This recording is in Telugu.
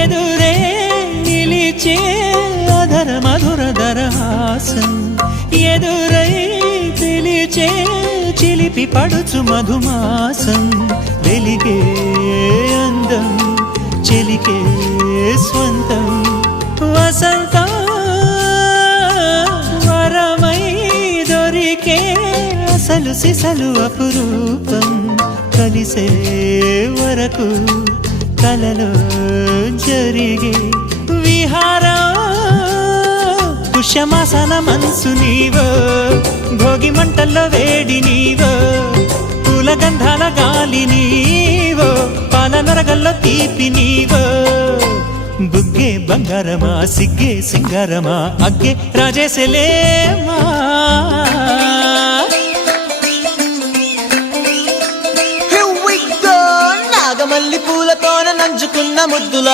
ఎదురే నిలిచే అధర మధుర దరహాసం ఎదురై పిలిచే చిలిపి పడుచు మధుమాసం వెలిగే అందం చెలికే స్వంతం వసంతం వరమై దొరికే అసలు సిసలు అపురూపం కలిసే వరకు కలలో జరిగే విహారం పుష్యమాసన మనసు నీవో భోగి మంటల్లో వేడి నీవో పూల గంధాల గాలి నీవో పాల నరగల్లో తీపి నీవో బుగ్గే బంగారమా సిగ్గే సింగారమా అగ్గే రాజేసలేమా నాగమల్లి పూలతోన నంచుకున్న ముద్దుల